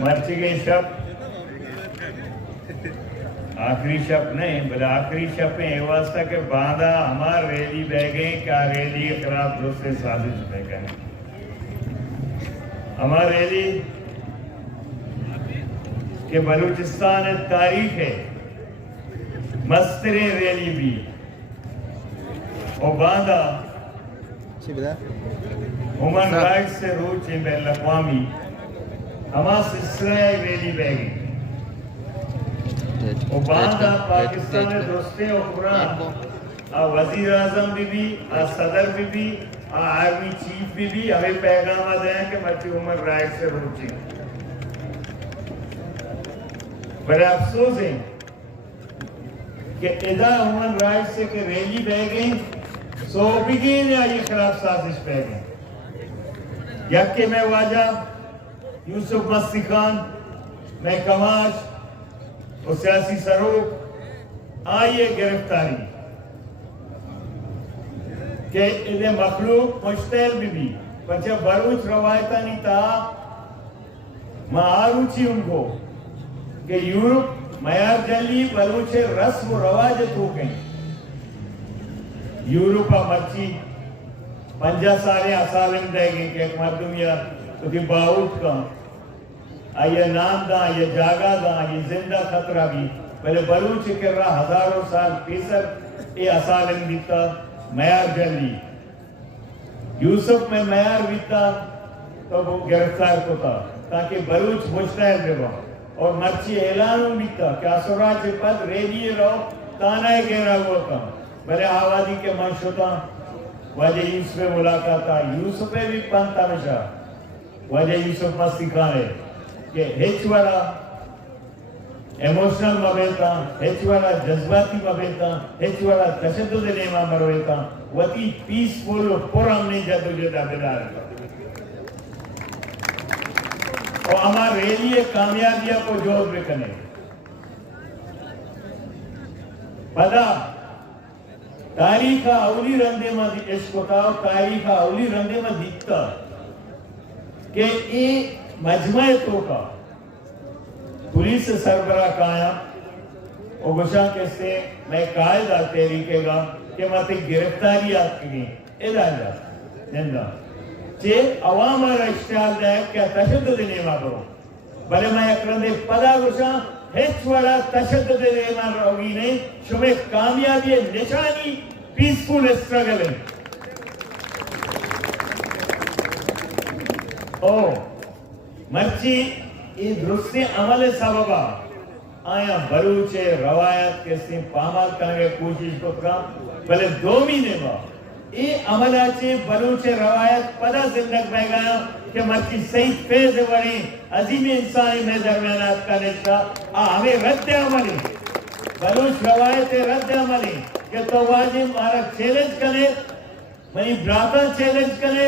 مرچی کے شب آخری شب نہیں بلکہ آخری شب میں یہ واسطہ کہ باندھا ہمار ریلی بہ گئے کیا ریلی کے خلاف دوسرے سازش بہ گئے ہمار ریلی کہ بلوچستان تاریخ ہے مستر ریلی بھی اور باندھا ہیومن رائٹس سے روچ بین الاقوامی ہما سلسلہ ریلی بہ گئی اور باندھا پاکستان دوستے حکمران وزیر اعظم بھی صدر بھی آرمی چیف بھی ہمیں پیغام دیں کہ بچے ہیومن رائٹس سے روچیں بڑے افسوس ہیں کہ ادا ہیومن رائٹس سے کہ ریلی بہ گئی سو بگین یا یہ خلاف سازش بہ گئی یکی میں واجہ یوسف مستی خان میں کماش اور سیاسی سروک آئیے گرفتاری کہ انہیں مخلوق مشتعل بھی پچھے بروچ روایتہ نہیں تھا معاروچی ان کو کہ یورپ میار جلی بلوچ رسم و رواجت ہو گئیں یورپا مرچی 50 سالیں اسالم دے گئیں کہ ایک مردمیہ تو کی باؤٹ کا یہ نام دا یہ جاگا دا یہ زندہ خطرہ بھی پہلے بلوچ کر رہا ہزاروں سال پیسر یہ اسالم بیتا میار جلی یوسف میں میار بیتا تو وہ گرفتار کو تھا تاکہ بلوچ مشتعل بے با اور مرچی اعلانوں بیتا کہ اسراج پد ریلیے رہو تانائے گیرہ ہوا تھا بلے آوازی کے منشوتا وجہ یوسف میں ملاقات تھا یوسف میں بھی پانتا مشا وجہ یوسف مستی خان ہے کہ ہیچ والا ایموشنل مبیلتا ہیچ والا جذباتی مبیلتا ہیچ والا تشدد نیمہ مرویتا وطی پیسفول و پرامنی جدو جدہ بدار اور ہمارے ریلیے کامیابیہ کو جوڑ بکنے پدا تاریخ اولی رندے میں عشق ہوتا اور تاریخ اولی رندے میں دیکھتا کہ یہ مجمع تو کا پولیس سربراہ کایا اور گشاں کہتے میں قائد آتے ریکے گا کہ ماتے گرفتاری آتی گئی ادھا جندہ چھے عوام را اشتحال دائے کیا تشدد نیمہ کرو بلے میں اکرندے پدا گشاں ہیچ وڑا تشدد نیمہ روگی نے شبہ کامیابی نشانی پیسفول اسٹرگل ہے مرچی یہ درستی عمل سببا آیا بلوچ روایت کسی پامال کرنے کوشش کو تھا بلے 2 مہینے با یہ عمل آچے بلوچ روایت پدا زندگ بہ گیا کہ مرچی صحیح فیض بڑی عظیم انسانی میں درمیانات کا نشتہ ہمیں رد عملی بلوچ روایت رد عملی کہ تو واجب مارا چیلنج کرے منی براتا چیلنج کرے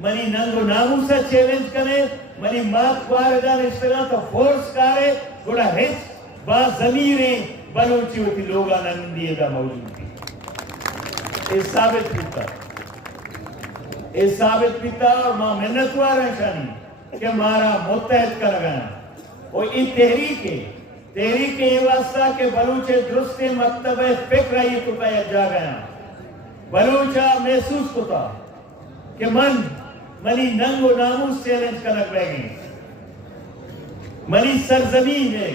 منی ننگو ناموسا چیلنج کرے منی مات باردان اس طرح تو فورس کارے گوڑا ہیچ با ضمیریں بلوچی ہوتی لوگا نندیے دا موجود تھی اس ثابت پیتا اور ماں محنتوار شانی کہ مارا متحد کر گیا اور یہ تحریک یہ واسطہ کہ بلوچ درست مکتبہ فکر آئی تو کہا جا گیا بلوچہ محسوس کو تھا کہ منی ننگ و ناموس چیلنج کا لگ بے گئی منی سرزمین ہے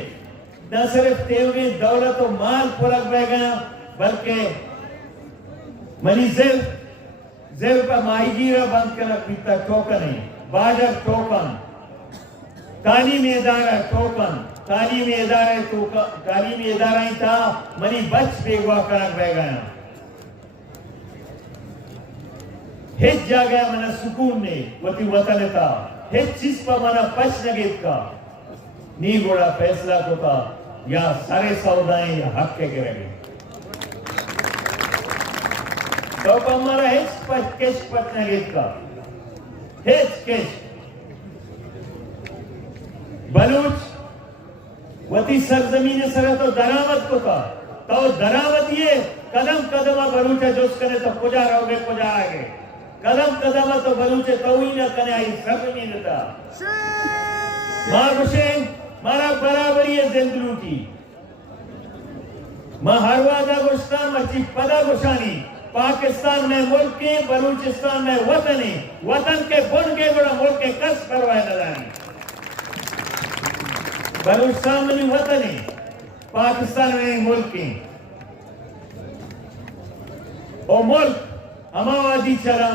نہ صرف تیوری دولت و مال پر لگ بے گیا بلکہ منی زر پر ماہی گیرہ بند کر پیتا ٹوکن ہے باجر ٹوکن تعلیمی ادارہ ٹوکن تعلیمی ادارہ ہی تھا منی بچ بیگوا کرک بے گیا ہیچ جا گیا منا سکون نے وطی وطن تھا ہیچ چیز پا منا پچ نگیت کا نی گوڑا فیصلہ کو تھا یا سارے سودائیں یا حق کے گرے گئے تو پا منا ہیچ پچ کش پچ نگیت کا ہیچ کش بلوچ وطی سرزمین سرہ تو درامت کو تھا تو درامت یہ قدم قدمہ بلوچہ جو اس کرے تو کجا رہو گے کجا آگے قدم قدم تو بلوچ توہین کنے آئی سرزمین تا ماں گشین مارا برابری زندلو کی ماں ہر وعدہ گشتان مچی پدا گشانی پاکستان میں ملک کے بلوچستان میں وطنی وطن کے بن کے بڑا ملک کے کس کروائے نظانی بلوچستان میں وطنی پاکستان میں ملک کے اور ملک ہما وادی چلا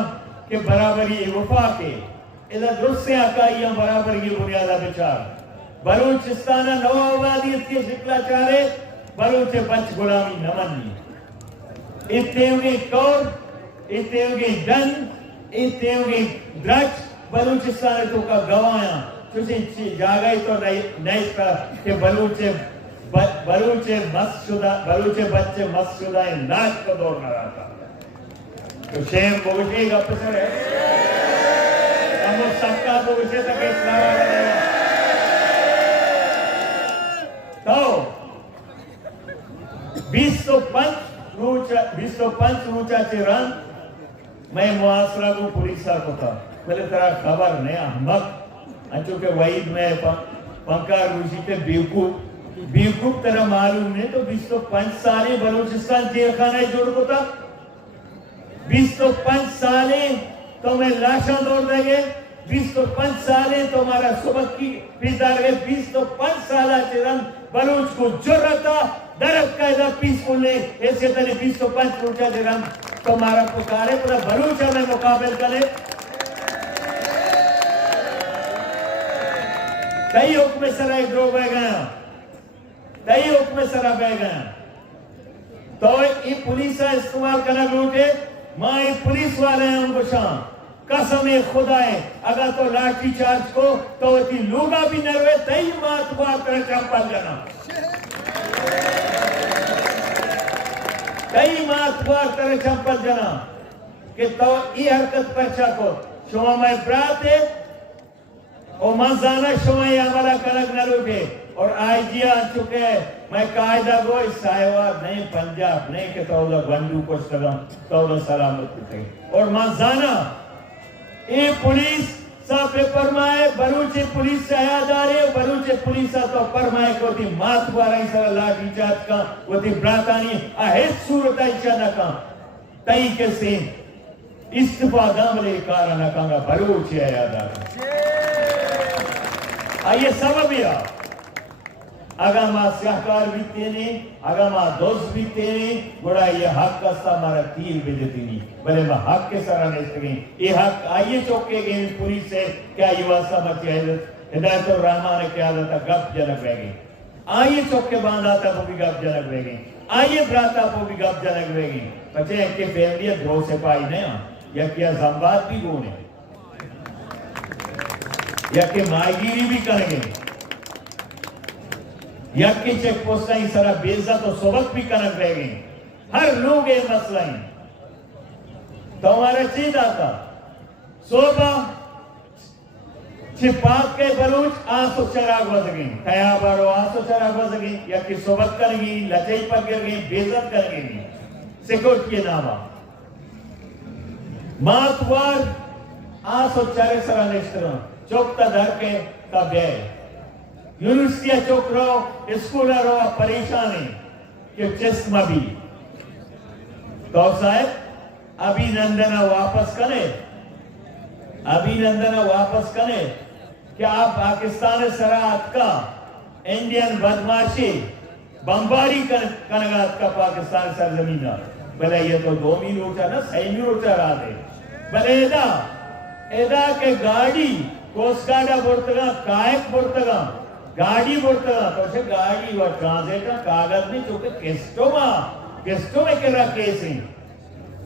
کہ برابری وفا کے ادھر درست سے آکائیاں برابری بنیادہ بچار بلوچستانہ نو آبادیت کی شکلہ چارے بلوچ بچ غلامی نمانی اتنے ہوگی کور اتنے ہوگی جن اتنے ہوگی درچ بلوچستان تو کا گوایا چوچی جاگئی تو نہیں تھا کہ بلوچ بچے مست شدہ ناچ کو دور نہ رہا تھا تو شیم بوشی گا پسر ہے ہم اس سب کا بوشی تک اسلام آگا تو 205 روچا چران میں معاصرہ کو پولیسا کو تھا بلے ترہ خبر نہیں احمق انچو کہ وعید میں پنکار روشی تے بیوکوب ترہ معلوم نہیں تو 205 سالیں بلوچستان جیل خانہ جوڑ کو تھا 205 سالیں تو میں لاشاں دوڑ دے گے 205 سالیں تو ہمارا سبق کی پیدار گئے 205 سالہ چران بلوچ کو جرتا درب قائدہ پیسفل نے ایسے تنے 205 روچا چران تو ہمارا پکارے پتا بلوچہ میں مقابل کرے کئی حکم سرہ ایک دو بے گیا کئی حکم سرہ بے گیا تو یہ پولیسہ استعمال کرنا لوٹے ماں یہ پولیس والے ہیں ان کو شان قسم خدا ہے اگر تو لاٹھی چارج کو تو تی لوگا بھی نروے تئی بات کرے چاپل جانا تئی بات کرے چاپل جانا کہ تو ای حرکت پرچا کو شما میں برات ہے اور منزانہ شما یہ عملہ کنک نہ لوٹے اور آئی جی آن چکے میں قائدہ گو اس سائیوار نہیں پنجاب نہیں کہ تو بندو کو تو سلامت کتے اور منزانہ یہ پولیس سا پہ پرمائے بلوچ پولیس سے آیا دارے بلوچ پولیس سا تو پرمائے کو تی مات بارا ہی سر اللہ کی جات کا وہ تی براتانی آہت صورتہ اچھا نکا تئی کے سین استفادہ ملے کارا نکا گا بلوچ آیا دارے آئیے سبب یا اگر ماں سیاہکار بھی تینے اگر ماں دوست بھی تینے گوڑا یہ حق کستا مارا تیر بھیجتی نہیں بلے ماں حق کے سرہ نیستے گئیں یہ حق آئیے چوکے گئے پولیس سے کیا یہ واسطہ مچی ہدایت الرحمن نے کیا داتا گپ جنک رہ گئیں آئیے چوکے باندھاتا وہ بھی گپ جنک رہ گئیں آئیے براتا وہ بھی گپ جنک رہ گئیں بچے ایک کے فیملیت گروہ سے پائی نہیں یا کیا زمبات بھی گونے یا کہ مائیگیری بھی کریں گے یا کہ چیک پوسٹا ہی سرہ بیزت و سبق بھی کنک رہ گئیں ہر لوگ یہ مسئلہ ہیں تو ہمارا چیز آتا صوبہ چھپاک کے بلوچ آنسو چراغ بزگیں خیابارو آنسو چراغ بزگیں یا کہ سبق کر گئی لچائی پر گر گئی بیزت کر گئی سکوٹ کے نامہ ماتوار آنسو چرے سرہ نشتران چوکتا دھر کے تب ہے یونیورسٹیہ چوک رہو اسکولہ رہو پریشانی کہ چسمہ بھی تو صاحب ابھی نندنہ واپس کرے کہ آپ پاکستان سرحد کا انڈین بدماشی بمباری کنگات کا پاکستان سرزمینہ بلے یہ تو 2 میل روچا نا 6 میل روچا رہا دے بلے ایدہ کہ گاڑی کوس گاڑا بورتگا کائک بورتگا گاڑی بورتگا تو اسے گاڑی و ٹرانزیٹا کاغذ نہیں چونکہ کسٹوں میں کرا کیس ہیں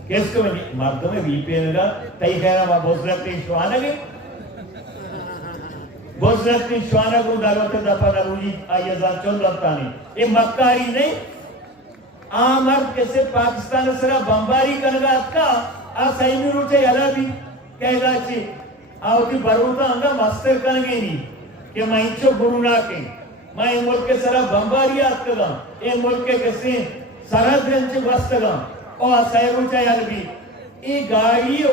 کسٹوں میں مردوں میں بھی پہنے گا تئی خیرہ وہاں بوزرتی شوانہ گئے بوزرتی شوانہ کو دالوت دفع نروجی آئیزان چون لگتانی یہ مکاری نہیں آمرد کسے پاکستان سرہ بمباری کنگات کا آسائی میں روچے یلا بھی کہہ گا چی آوٹی بروتا انگا مستر کنگے نہیں کہ میں انچو گرونا کے میں ملک کے سرہ بمباریات کگا یہ ملک کے کسی سرحد رنچ بست گا اور سیرو چاہیل بھی e gari o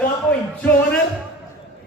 campo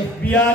FBI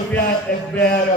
FBI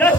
10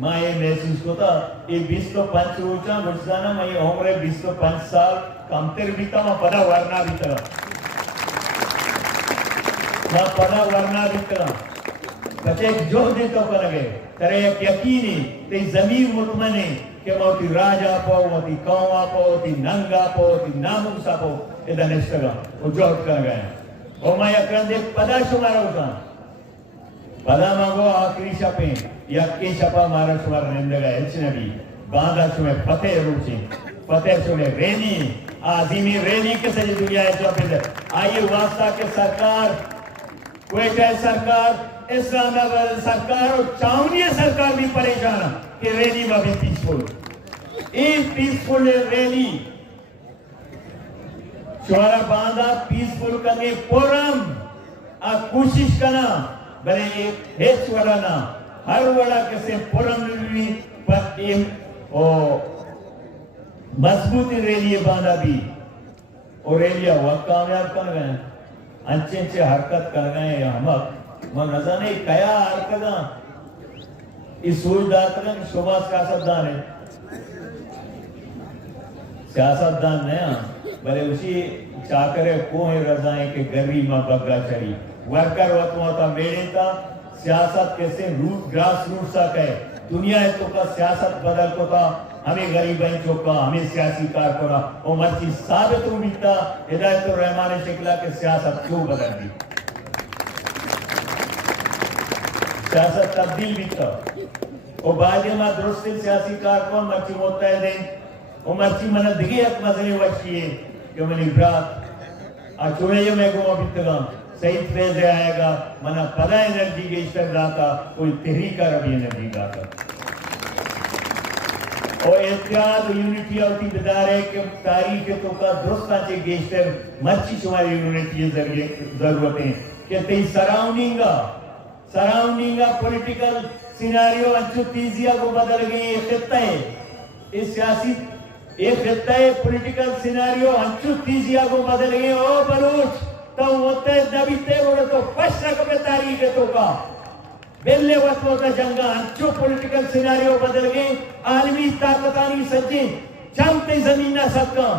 ماں یہ محسوس ہوتا یہ 25 روچا مجھانا میں یہ عمر 25 سال کم تر بیتا ماں پدا ورنا بیتا ماں پدا ورنا بیتا بچے ایک جو دیتا کو لگے ترے ایک یقینی تی زمین مطمئنے کہ موتی راجا پاو موتی کاؤں پاو تی ننگا پاو تی ناموسا پاو ادھا نشتگا وہ جوٹ کر گئے اور ماں یکران دیکھ پدا شمارا ہوتا پدا مانگو آخری شپیں یکی شپا مارا شمار رندگا ہچ نبی باندھا شمیں فتح روچیں فتح شمیں رینی عظیمی رینی کے سجی دنیا ہے جو پیدر آئیے واسطہ کے سرکار کوئٹہ سرکار اسلام آباد سرکار اور چاونی سرکار بھی پریشان ہے کہ ریلی میں بھی پیسفل ایک پیسفل ریلی شوارا باندھا پیسفل کرنے پورم کوشش کرنا بلے ایک ہیچ وڑا نا ہر وڑا کسے پورم بھی پر ایک مضبوطی ریلی باندھا بھی اور ریلیاں وقت کامیاب کر گئے انچے حرکت کر گئے یا ہمک وہ نظانے کیا حرکتاں اس سوچ دارتاں کہ شبہ سیاستدان ہے سیاستدان نیا بلے اسی چاکرے کوہیں رضائیں کہ گری ماں بگا چری ورکر وطمہ تا میڑے تا سیاست کیسے روٹ گراس روٹ سا کہے دنیا ہے تو کا سیاست بدل کو تا ہمیں غریبیں چوکا ہمیں سیاسی کار کرا وہ مرچی ثابت ہو بیتا ہدایت الرحمن شکلہ کے سیاست کیوں بدل دی سیاست تبدیل بیتا وہ باجے ماں درستی سیاسی کار کون مرچی ہوتا ہے دیں وہ مرچی منہ دگی ایک مزنی وچی ہے کہ منی برات آچونے یہ میں کو بیتا گا سعید فیض آئے گا منہ پدا انرجی کے اشتر لاتا کوئی تحریکہ ربی انرجی لاتا اور اتحاد و یونٹی آتی بدارے کہ تاریخ تو کا درستہ چے گیشتر مرچی شماری یونٹی ضرورتیں کہ تی سراؤنڈنگا پولیٹیکل سیناریو انچو تیزیہ کو بدل گئی ایک خطہ ہے اس سیاسی ایک خطہ ہے پولیٹیکل سیناریو انچو تیزیہ کو بدل گئی او بلوچ تو متحد نبی تے بڑے تو پشرک پہ تاریخ تو کا بیلے وقت ہوتا جنگا انچو پولیٹیکل سیناریو بدل گئے عالمی طاقتانی سجیں چم تی زمین نہ سکا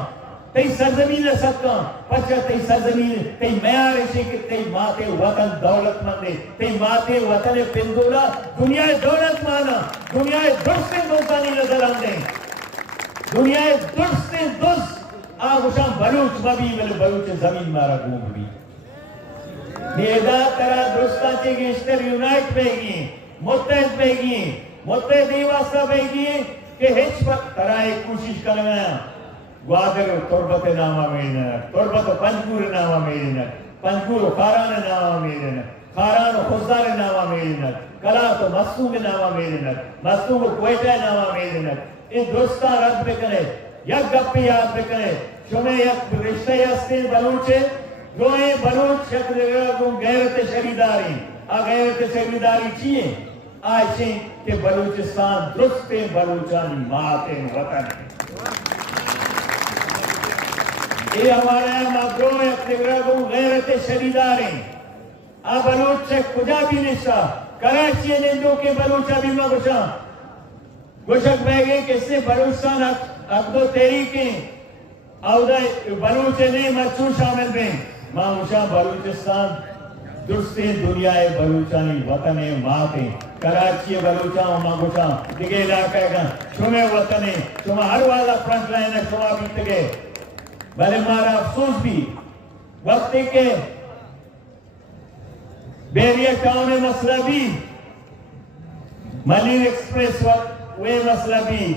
تی سرزمین نہ سکا پچھا تی سرزمین تی میار ایشی کہ تی ماتے وطن دولت مندے تی ماتے وطن پندولا دنیا دولت مانا دنیا درست دوستانی نظر آندے دنیا درست دوست آگوشان بلوچ مبی ملے بلوچ زمین مارا گوم بھی نیدہ ترہ درستہ چے گیشتر یونائٹ پہ گئی متحد پہ گئی متحد واسطہ پہ گئی کہ ہچ پر ترہ ایک کوشش کر گیا گوادر تربت نامہ میرے تربت پنجگور نامہ میرے پنجگور خاران نامہ میرے خاران خزدار نامہ میرے کلا تو مستوگ نامہ میرے مستوگ کوئٹہ نامہ میرے ان درستہ رد پہ کرے یک گپی یاد پہ کرے شمیں یک رشتہ یستین بلوچے دوئیں بلوچ شکل گم غیرت شریداری غیرت شریداری چیئے آئیشیں کہ بلوچستان درستے بلوچانی ماتیں وطن یہ ہمارے مادروں گم غیرت شریداری بلوچ سے کجا بھی نشا کراچی نندوں کے بلوچہ بھی مگوشاں گوشک بہ گئے کہ اس نے بلوچستان اقدو تحریکیں بلوچ نے مرچوں شامل میں ماں مشاہ بلوچستان درستے دنیا بلوچانی وطن ماتے کراچی بلوچاں ماں مشاہ دیگے علاقہ گا شمیں وطن شمہ ہر والا فرنٹ لائن ہے شمہ بیت گئے بلے مارا افسوس بھی وقتی کے بیریہ ٹاؤن مسئلہ بھی ملیر ایکسپریس وقت وہ مسئلہ بھی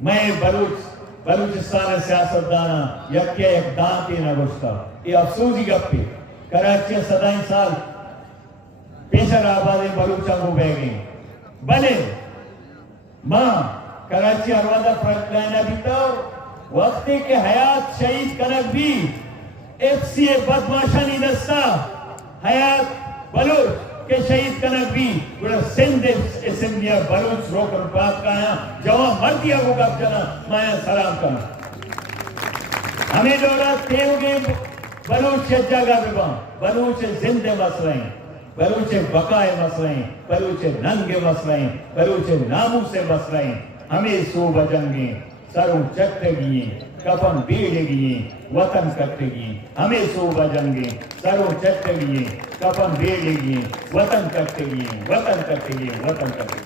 میں بلوچستان سیاست دانا یکیا ایک دانتی نہ گوشتا یہ افسوسی گپی کراچی 17 سال پیشر آبادی بلوچاں کو بے گئی بلے ماں کراچی اروادہ فرق لائنہ بیتا وقتی کے حیات شہید کنک بھی ایف سی بدماشانی دستا حیات بلوچ کہ شہید کنک بھی بڑا سندھ اسمبلیہ بلوچ روکن پاک کہاں جوان مردیہ کو گپ جنا مایا سلام کرنا ہمیں دورہ تیو گے بلوچ جگہ ببان بلوچ زندہ مسئلہ ہیں بلوچ بقائے مسئلیں بلوچ ننگ مسئلیں بلوچ نامو سے مسئلیں ہمیں سو بجنگیں سروں چٹگیں کفن بیڑگیں وطن کٹگیں ہمیں سو بجنگیں سروں چٹگیں کفن بیڑگیں وطن کٹگیں وطن کٹگیں وطن کٹگیں